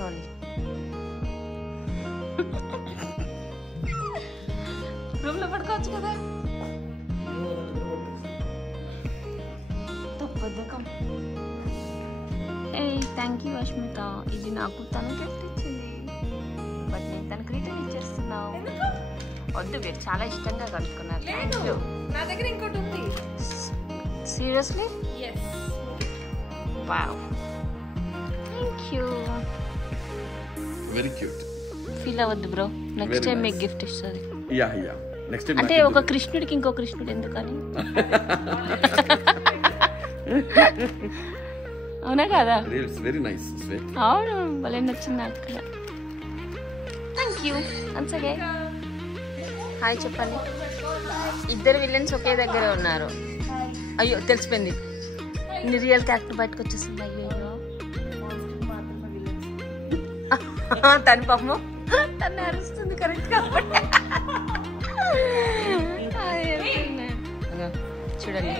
Holi. Room లో పడుకోవచ్చు కదా. తప్పదకం. Thank you Ashmita. ఇది నాకు తను గిఫ్ట్ ఇచ్చింది, బట్ నేను తనకు రిటర్న్ ఇచ్చేస్తున్నావు. వద్దు, మీరు చాలా ఇష్టంగా కనుక్కున్నారు. నా దగ్గర ఇంకోటి ఉంది. Seriously? yes. Wow, thank you. Very cute. Feel అవ్వద్దు బ్రో, నెక్స్ట్ టైం మీకు గిఫ్ట్ ఇస్తుంది. Yeah yeah, next time. అంటే ఒక కృష్ణుడికి ఇంకో కృష్ణుడు ఎందుకని? అవునా కదా? Very nice, sweet. అవును, భలే నచ్చింది అక్కడ. Thank you once again. Hi చెప్పండి. ఇద్దరు విలన్స్ ఒకే దగ్గర ఉన్నారు. అయ్యో తెలిసిపోయింది, నీ రియల్ క్యారెక్టర్ బయటకు వచ్చేసింది. అయ్యో తను పాపము తను అరుస్తుంది కరెక్ట్ కాబట్టి. చూడండి,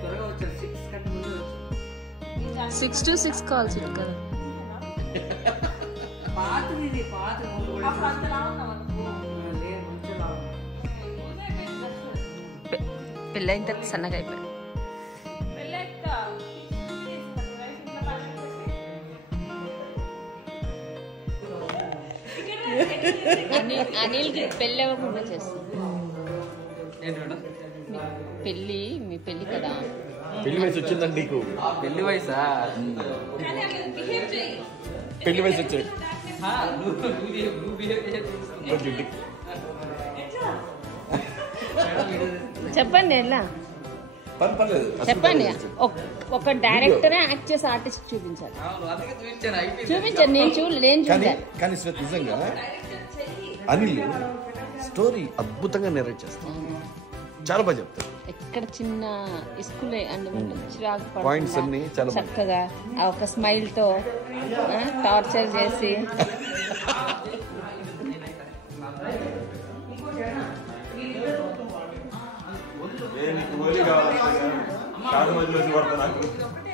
త్వరగా వచ్చారు. 6 కంటే ముందు వచ్చారు. 6 to 6 కాల్స్ ఇటు కదా. పాతది ఇది, పాత పెళ్ళైన తర్వాత సన్నగా అయిపోయాడు. అనిల్కి పెళ్ళి అవ్వకుండా చేస్తుంది. పెళ్ళి, మీ పెళ్ళి కదా. పెళ్లి వయసు వచ్చిందండి నీకు? పెళ్లి వయసా? పెళ్లి వయసు వచ్చాయి. చెప్పండి ఎలా చెప్పండి. ఒక డైరెక్టర్ యాక్ట్ చేసి ఆర్టిస్ట్ చూపించాలి. చూపించాను, నేను చూడలే. కానీ నిజంగా అనిల్ స్టోరీ అద్భుతంగా నెరేట్ చేస్తాను, చాలా బాగా చెప్తారు. ఎక్కడ చిన్న ఇస్కులే అండ్ చిరాకు పాయింట్స్ అన్ని చాలా చక్కగా ఆ ఒక స్మైల్ తో టార్చర్ చేసి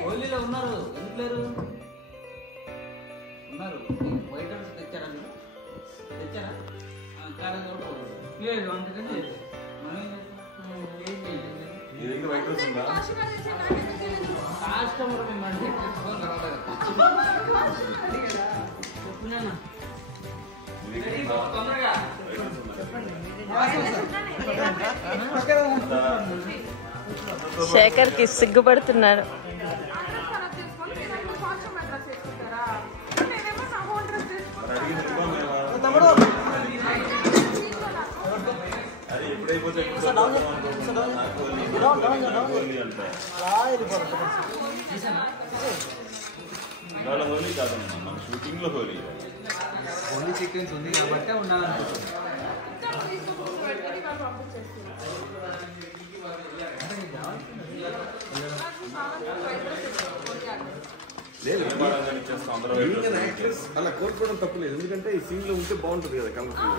హోలీలో ఉన్నారు. ఎందుకు ఉన్నారు? వైట్ హౌస్ తెచ్చారా? తెచ్చారా? అందుకని కాస్టమర్ శేఖర్ కి సిగ్గుపడుతున్నాడు. హోలీ కాదమ్మా, మన షూటింగ్ లో హోలీ. హోలీ సీక్వెన్స్ ఉంది కాబట్టి ఉండాలనుకుంటున్నాను. అలా కోరుకోవడం తప్పులేదు, ఎందుకంటే ఈ సీన్ లో ఉంటే బాగుంటుంది కదా కలర్ఫుల్.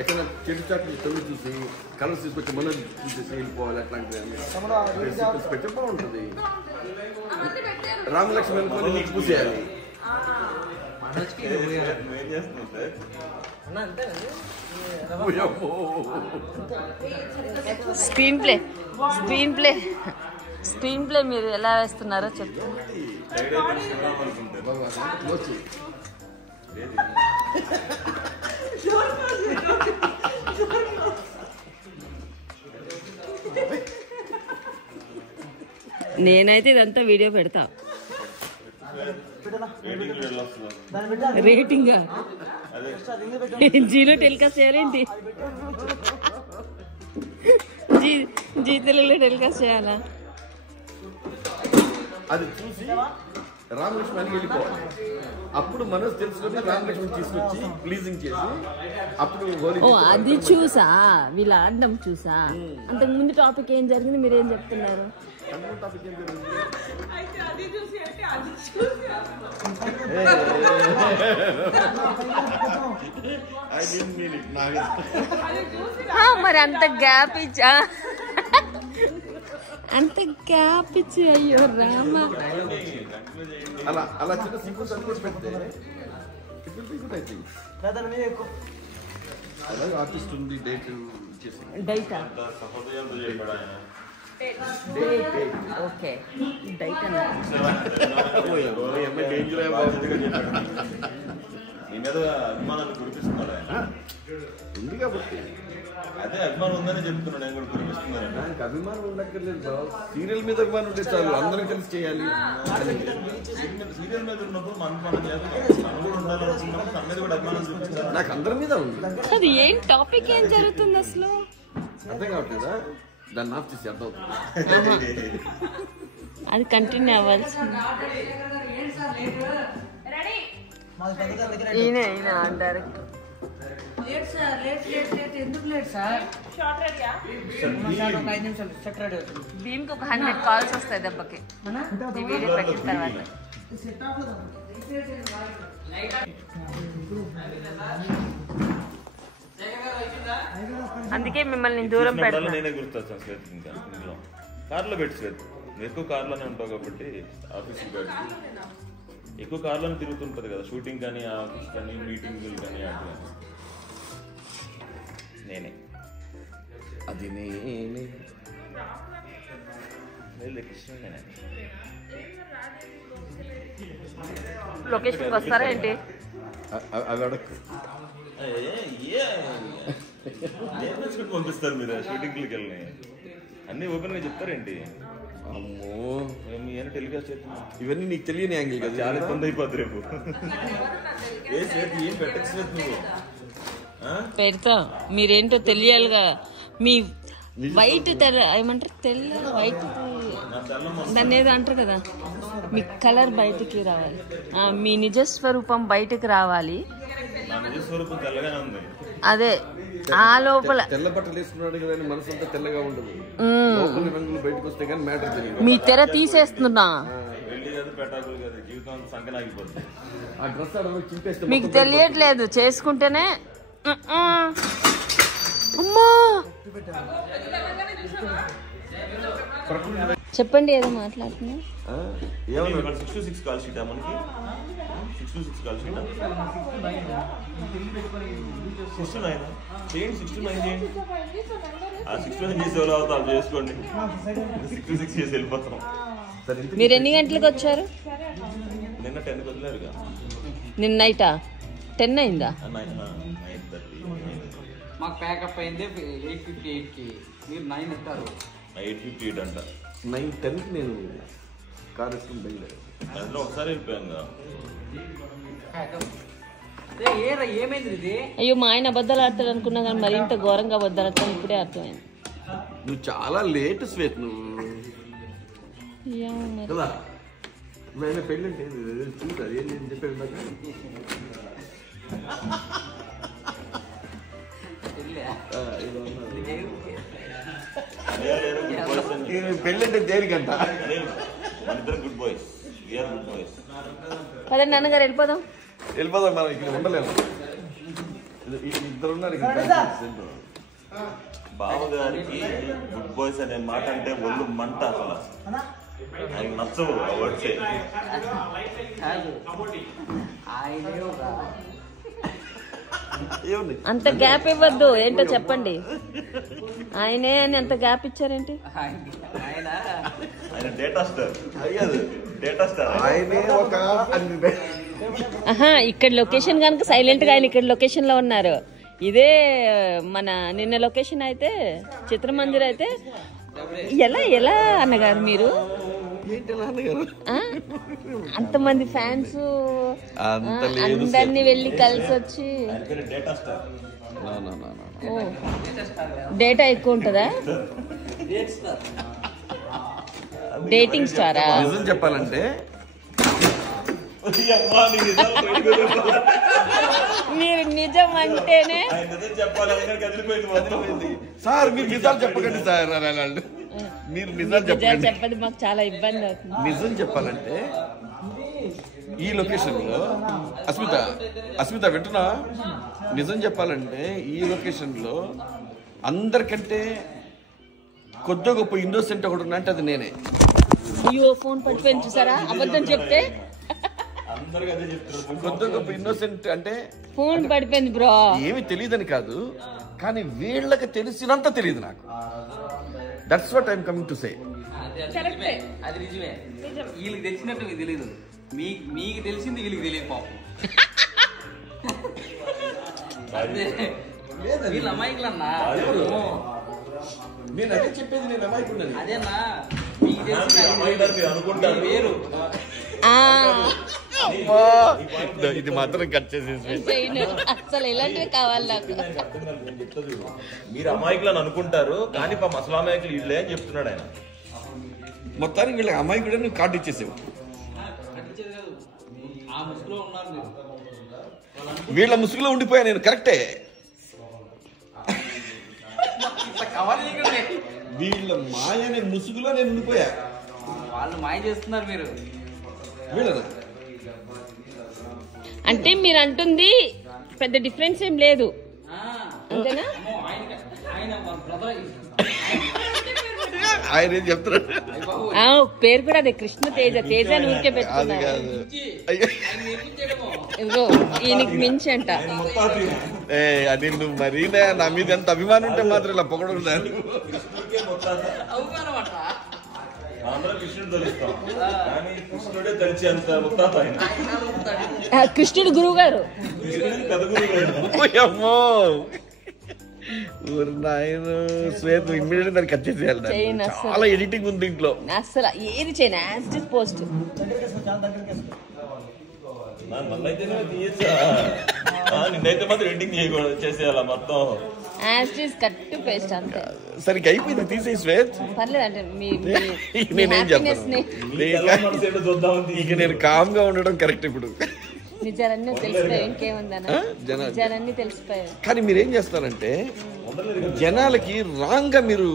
ఎక్కడ చెట్టు చాట్లు తొమ్మిది చూసి కలర్స్ తీసుకొచ్చి మనం చూసేసి వెళ్ళిపోవాలి, అట్లాంటివి పెట్టి బాగుంటుంది. రామలక్ష్మి అనుకోని నీకు పూసేయాలి. స్క్రీన్ ప్లే మీరు ఎలా వేస్తున్నారో చెప్తాను. నేనైతే ఇదంతా వీడియో పెడతా. రేటింగ్ జీలో టెలికాస్ట్ చేయాలేంటి? జీ తెలుగులో టెలికాస్ట్ చేయాలా? అది చూసి రామలక్ష్మి అని వెళ్ళిపోవాలి. అప్పుడు మనసు తెలుసుకొని రామలక్ష్మి తీసుకొచ్చి ప్లీజింగ్ చేసి అప్పుడు హోలీ. ఓ అది చూసా, వీళ్ళు ఆడడం చూసా. అంతకు ముందు టాపిక్ ఏం జరిగింది, మీరేం చెప్తున్నారు? టాపిక్ ఏం జరిగింది? మరి అంత గ్యాప్ ఇచ్చా, అంత గ్యాప్ ఇచ్చి అయ్యో రామ. అలా అలా చిన్న సీక్వెన్స్ అని కూడా పెడితే అలాగే ఆర్టిస్ట్ ఉంది, డేట్ ఇచ్చేసి డైటా సహృదయంతో చెప్పాడు ఆయన. ఓకే డైట్ అన్న నీ మీద అభిమానాన్ని కురిపిస్తున్నాడు ఆయన. ఉంది కాబట్టి అదే అభిమానం ఉందని చెప్తున్నాడు, నేను కూడా కురిపిస్తున్నాను. నాకు అభిమానం ఉండక్కర్లేదు బాబు, సీరియల్ మీద అభిమానం ఉంటే చాలు, అందరం కలిసి చేయాలి. సీరియల్ మీద ఉన్నప్పుడు మన అభిమానం చేస్తాం, మనం కూడా ఉండాలనుకున్నప్పుడు మన మీద కూడా అభిమానం చూపించాలి. నాకు అందరి మీద ఉంది. అది ఏం టాపిక్ ఏం జరుగుతుంది అసలు అర్థం కావట్లేదా? దాన్ని ఆఫ్ చేసి అర్థం అవుతుంది. అది కంటిన్యూ అవ్వాల్సింది. ఈయన డైరెక్టర్ దీనికి ఒక 100 కాల్స్ వస్తాయి దెబ్బకి ఈ వీడియో పెట్టిన తర్వాత. అందుకే మిమ్మల్ని దూరం పెడతాను. నేనే గుర్తొచ్చాను శ్వేత, ఇంకా ఇందులో కార్లో పెట్టి శ్వేత, నువ్వు ఎక్కువ కార్లోనే ఉంటావు కాబట్టి ఆఫీస్కి పెట్టి ఎక్కువ కార్లోనే తిరుగుతుంటుంది కదా, షూటింగ్ కానీ ఆఫీస్ కానీ మీటింగ్లు కానీ అటు కానీ. నేనే అది నేనే కృష్ణ నేనే. లొకేషన్కి వస్తారా ఏంటి? అవి అడక్కు. నేర్చుకుని పంపిస్తారు మీరు షూటింగ్లకి వెళ్ళి, అన్నీ ఓపెన్గా చెప్తారేంటి? అమ్మో మీ అని టెలికాస్ట్ చేస్తున్నాం, ఇవన్నీ నీకు తెలియని యాంగిల్ కదా, చాలా ఇబ్బంది అయిపోద్ది రేపు. ఏ శ్వేత ఏం పెట్టచ్చు నువ్వు పెడతా, మీరేంటో తెలియాలిగా. మీ వైట్ తెల్ల ఏమంటారు, తెల్ల వైట్ దాన్ని ఏదో అంటారు కదా, మీ కలర్ బయటికి రావాలి, మీ నిజస్వరూపం బయటికి రావాలి. నా నిజస్వరూపం తెల్లగానే ఉంది. అదే ఆ లోపల తెల్ల బట్టలు వేసుకున్నాడు కదా, మనసు అంతా తెల్లగా ఉండదు, లోపల రంగులు బయటకు వస్తే కానీ మ్యాటర్ తెలియదు. మీ తెర తీసేస్తున్నా, వెళ్ళి కదా పెట్టాలి కదా, జీవితం సంకనాగిపోతుంది. ఆ డ్రెస్ చింపేస్తే మీకు తెలియట్లేదు, చేసుకుంటేనే. అమ్మా చెప్పండి, ఏదో మాట్లాడుతున్నా. 6 to 6 కాల్ షీటా మనకి, 6 to 6 కాల్ షీటా, 6 to 9 చేయండి, 6 to 9 చేయండి. ఆ 6 to 9 చేసే వాళ్ళు అవుతారు చేసుకోండి, 6 to 6 చేసి వెళ్ళిపోతాం. మీరు ఎన్ని గంటలకు వచ్చారు? నిన్న 10కి వదిలేరుగా. నిన్న నైటా 10 అయిందా? 9:30 మాకు ప్యాకప్ అయింది 8:58కి, మీరు 9 అంటారు. 8:58 అంట. 9:10కి నేను కార్ వేసుకుని బయలుదేరాను. అందులో ఒకసారి వెళ్ళిపోయాం కదా. ఏమైంది ఇది? అయ్యో మా ఆయన అబద్ధాలు ఆడతాడు అనుకున్నా కానీ మరి ఇంత ఘోరంగా అబద్ధాలు ఆడతాను ఇప్పుడే అర్థమైంది. నువ్వు చాలా లేట్ శ్వేత్, నువ్వు కదా ఆయన పెళ్ళి అంటే చూసా ఏం చెప్పాడు నాకు. పెళ్ళి అంటే దేనికంట? Good boys, we're good boys. పదే నాన్నగారు వెళ్ళిపోదాం. వెళ్ళిపోదాం, మనం ఇక్కడ ఉండలేము, ఇద్దరు ఉన్నారు ఇక్కడ. బావగారికి గుడ్ బాయ్స్ అనే మాట అంటే ఒళ్ళు మంట, అసలు ఆయన నచ్చవు ఆ వర్డ్సే. అంత గ్యాప్ ఇవ్వద్దు, ఏంటో చెప్పండి. ఆయనే అని అంత గ్యాప్ ఇచ్చారేంటి? ఆయన డేటా స్టార్, డేటా స్టార్ ఆయనే ఒక. ఇక్కడ లొకేషన్ కనుక సైలెంట్ గా ఆయన ఇక్కడ లొకేషన్ లో ఉన్నారు. ఇదే మన నిన్న లొకేషన్ అయితే చిత్రమందిర్ అయితే ఎలా ఎలా అన్నగారు మీరు? అంతమంది ఫ్యాన్స్ అందరినీ వెళ్ళి కలిసి వచ్చి. డేటా ఎక్కువ ఉంటుందా? డేటింగ్ స్టారా? నిజం చెప్పాలంటే మీరు నిజం అంటేనే సార్ మీరు నిజాలు చెప్పకండి సార్ అలాంటి మీరు నిజాలు చెప్పండి. చెప్పండి, మాకు చాలా ఇబ్బంది అవుతుంది. నిజం చెప్పాలంటే ఈ లొకేషన్ లో అస్మిత వింటున్నా? నిజం చెప్పాలంటే ఈ లొకేషన్ లో అందరికంటే కొద్ది గొప్ప ఇన్నోసెంట్ ఒకటి ఉన్నా అంటే అది నేనే. అయ్యో ఫోన్ పడిపోయింది చూసారా, అబద్ధం చెప్తే. కొద్ది గొప్ప ఇన్నోసెంట్ అంటే ఫోన్ పడిపోయింది బ్రో. ఏమి తెలియదని కాదు, కానీ వీళ్ళకి తెలిసినంత తెలియదు నాకు. That's what I'm coming to say. అది నిజమే. వీళ్ళకి తెలిసినట్టు మీకు తెలియదు, మీకు తెలిసింది వీళ్ళకి తెలియదు పాపం. వీళ్ళు అమాయకులన్నా. నేను అదే చెప్పేది, నేను అమాయకుడిని. అదేనా మీకు తెలిసింది అనుకుంటారు వేరు. ఇది మాత్రం కట్ చేసేసి అసలు ఇలాంటివి కావాలి నాకు. మీరు అమాయకులను అనుకుంటారు కానీ పాపం అసలు అమాయకులు వీళ్ళే అని చెప్తున్నాడు ఆయన. మొత్తానికి వీళ్ళకి అమాయకుడే నువ్వు కార్డు ఇచ్చేసావు. వీళ్ళ ముసుగులో ఉండిపోయా నేను. కరెక్టే, వీళ్ళ మాయనే ముసుగులో నేను ఉండిపోయా. వాళ్ళు మాయ చేస్తున్నారు మీరు. వీళ్ళనా అంటే మీరు అంటుంది పెద్ద డిఫరెన్స్ ఏం లేదు అంతేనా? ఆయన ఏం చెప్తున్నాడు? పేరు కూడా అదే, కృష్ణ తేజ. తేజ ఊరికే పెట్టుకున్నారు. ఇదిగో ఈయనకి మించి అంట. అది నువ్వు మరీ నా మీద ఎంత అభిమానం ఉంటే మాత్రం ఇలా పొగడదు. కృష్ణుడు గురువు గారు. అమ్మో నాయన శ్వేత ఇమ్మీడియట్ దాన్ని కట్ చేసేయాలి. చాలా ఎడిటింగ్ ఉంది ఇంట్లో. అసలు ఏది చేయను పోస్ట్. నిన్నైతే మాత్రం ఎడిటింగ్ చేసేయాలా మొత్తం కట్టు పేస్ట్ అంతే. సరిగ్గా అయిపోయింది, తీసేయి శ్వేత్. పర్లేదు అంటే నేనేం చెప్తాను, ఇక నేను కామ్ గా ఉండడం కరెక్ట్. ఇప్పుడు నిజాలన్నీ తెలిసిపోయాయి, ఇంకేముందన్నా నిజాలన్నీ తెలిసిపోయాయి. కానీ మీరేం చేస్తారంటే జనాలకి రాంగ్ గా మీరు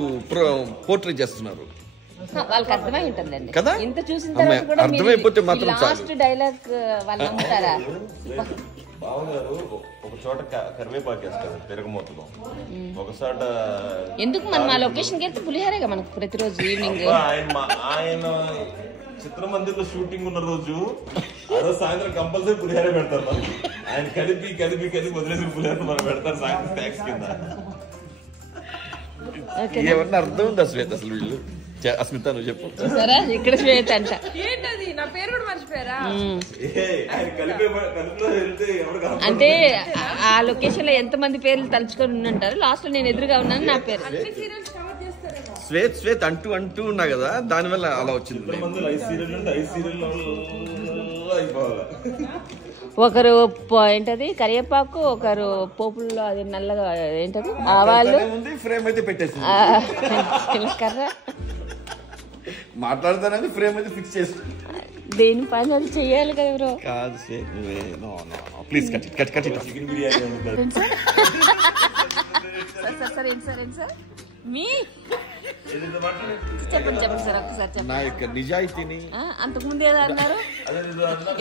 పోర్ట్రేట్ చేస్తున్నారు. వాళ్ళకి అర్థమై ఉంటుందండి కదా. ఇంత చూసిన తర్వాత కూడా అర్థమైపోతే మాత్రం లాస్ట్ డైలాగ్ వాళ్ళు నమ్ముతారా? బావగారు ఒక చోట కరివేపాకు వేస్తారు తిరగమూతలో, ఒకసారి ఎందుకు మనం ఆ లొకేషన్ కి వెళ్తే పులిహారేగా మనకు ప్రతిరోజు ఈవినింగ్. ఆయన చిత్రమందిర్లో షూటింగ్ ఉన్న రోజు ఆ రోజు సాయంత్రం కంపల్సరీ పులిహార పెడతారు మనకి. ఆయన కలిపి కలిపి కలిపి వదిలేసిన పులిహార మనం పెడతారు సాయంత్రం స్నాక్స్ కింద. ఏమన్నా అర్థం ఉందా శ్వేత అసలు? వీళ్ళు అస్మిత నువ్వు చెప్పు. సరే ఇక్కడ శ్వేత అంట. ఏంటది నా పేరు కూడా మర్చిపోయారా? అంటే ఆ లొకేషన్ లో ఎంత మంది పేర్లు తలుచుకొని ఉంటారు, లాస్ట్ లో నేను ఎదురుగా ఉన్నాను, నా పేరు శ్వేత్ అంటూ అంటూ ఉన్నా కదా, దాని వల్ల అలా వచ్చింది. ఒకరు ఏంటది కరివేపాకు, ఒకరు పోపుల్లో అది నల్లగా ఏంటది ఆవాలు, ఫ్రేమ్ అయితే పెట్టేసి జీలకర్ర మాట్లాడతానని ఫ్రేమ్ అయితే ఫిక్స్ చేసి దేని పని అది చెయ్యాలి కదా బ్రో. కాదు please cut chicken biryani sir మీ చెప్పండి సార్ ఒక్కసారి చెప్పండి. నా యొక్క నిజాయితీని అంతకుముందు ఏదో అన్నారు,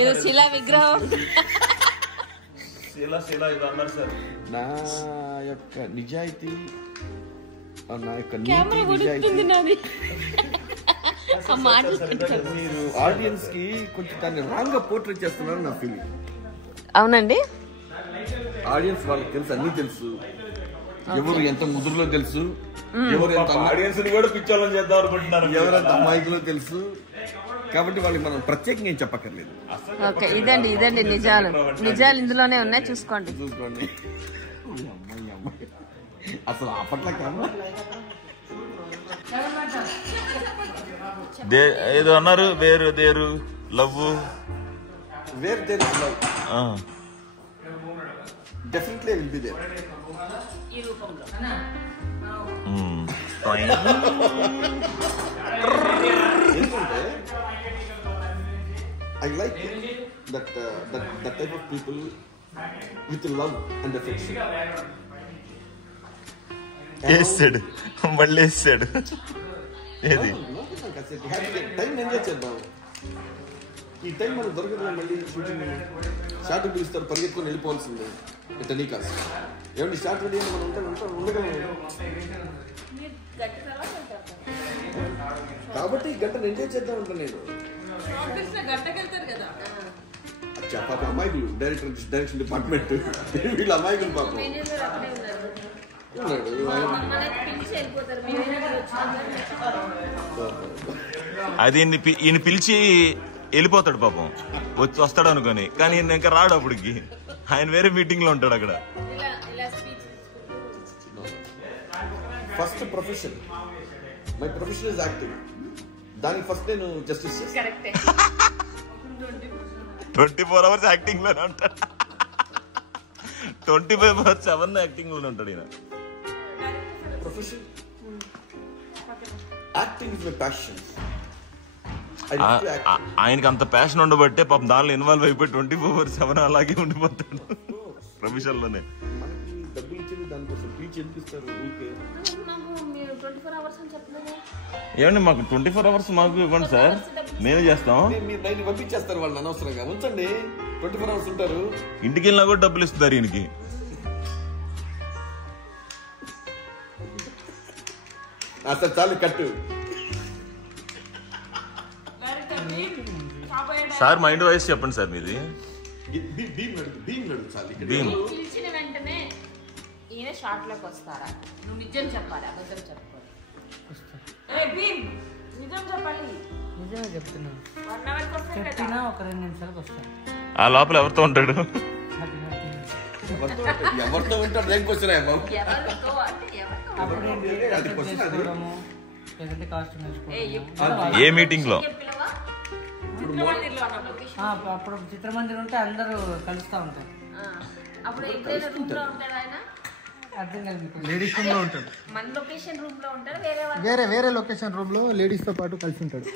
ఏదో శిలా విగ్రహం. నా యొక్క నిజాయితీ, నా యొక్క కెమెరా కొడుతుంది నాది. మీరు ఆడియన్స్ కి కొంచెం దాన్ని రాంగ్ గా పోర్ట్రేట్ చేస్తున్నారు నా ఫీలింగ్. అవునండి, ఆడియన్స్ వాళ్ళకి తెలుసు, అన్ని తెలుసు, ఎవరు ఎంత ముదురులో తెలుసు, ఎవరు ఎంత ఆడియన్స్ కూడా పిచ్చోళ్ళని చేద్దాం అనుకుంటున్నారు, ఎవరెంత అమాయకులో తెలుసు. కాబట్టి వాళ్ళకి మనం ప్రత్యేకంగా ఏం చెప్పక్కర్లేదు. ఓకే ఇదండి నిజాలు ఇందులోనే ఉన్నాయి, చూసుకోండి. అసలు అప్పట్లో కెమెరా ఏదో అన్నారు, where there love where there is love definitely will be there. ఈ రూపంలో ఎందుకంటే I like that type of people with love and affection. వేసాడు మళ్ళీ వేసాడు ఏది టైం ఎంజాయ్ చేద్దాం. ఈ టైం మనకు దొరకదు. మళ్ళీ షూటింగ్ షార్ట్ పిలుస్తారు, పరిగెత్తుకొని వెళ్ళిపోవాల్సిందే. టెలికాస్ట్ ఏమంటే షార్ట్ రెడీ అని మనం ఉండగలం. కాబట్టి ఈ గంటను ఎంజాయ్ చేద్దాం ఉంటాను నేను. పాప అమాయకులు డైరెక్షన్ డిపార్ట్మెంట్ వీళ్ళ అమాయకులు పాపం అది ఈయన పిలిచి వెళ్ళిపోతాడు పాపం, వస్తాడు అనుకొని. కానీ ఈయన ఇంకా రాడు అప్పటికి, ఆయన వేరే మీటింగ్ లో ఉంటాడు అక్కడ. First profession, my profession is acting. దానికి ఫస్ట్ నేను జస్టిస్ చేస్తాను. 24 hours యాక్టింగ్ లోనే ఉంటాడు, 25/7 యాక్టింగ్ లోనే ఉంటాడు ఈయన. Profession acting is my passion. ఆయనకి అంత ప్యాషన్ ఉండబట్టే పాపం దానిలో ఇన్వాల్వ్ అయిపోయి 24/7 అలాగే ఉండిపోతాడు ప్రొఫెషన్ లోనే. మనకి డబ్బులు ఇచ్చేది దానికోసం, టీచ్ ఎందుకిస్తారు ఊరికే? ఏమండి మాకు 24 hours మాకు ఇవ్వండి సార్, మేమే చేస్తాం. మీరు నైట్ పంపించేస్తారు వాళ్ళని అనవసరంగా. ఉంచండి, 24 hours ఉంటారు. ఇంటికి వెళ్ళినా కూడా డబ్బులు ఇస్తున్నారు ఈయనకి. అసలు చాలు కట్టు. సార్ మైండ్ వాయిస్ చెప్పండి సార్ మీది. భీమ్ పిలిచిన వెంటనే ఈయన షార్ట్ లోకి వస్తారా? నువ్వు నిజం చెప్పాలి, అబద్ధం చెప్పుకోవాలి. నిజం చెప్పాలి. నిజమే చెప్తున్నాను. 1 hour చెప్పినా ఒక 2 నిమిషాలకు వస్తాను. ఆ లోపల ఎవరితో ఉంటాడు? ఎవరితో ఉంటాడు? ఎవరితో అంటే ఎవరితో? లేదంటే కాస్ట్యూమ్ వేసుకోవడం. ఏ మీటింగ్ లో? అప్పుడు చిత్రమందిరం ఉంటే అందరూ కలుస్తూ ఉంటారు. అప్పుడు ఎప్పుడైనా రూమ్ లో ఉంటాడు ఆయన? అర్థం కాదు మీకు. లేడీస్ రూమ్ లో ఉంటాడు. మన లొకేషన్ రూమ్ లో ఉంటాడు, వేరే వేరే లొకేషన్ రూమ్ లో లేడీస్ తో పాటు కలిసి ఉంటాడు.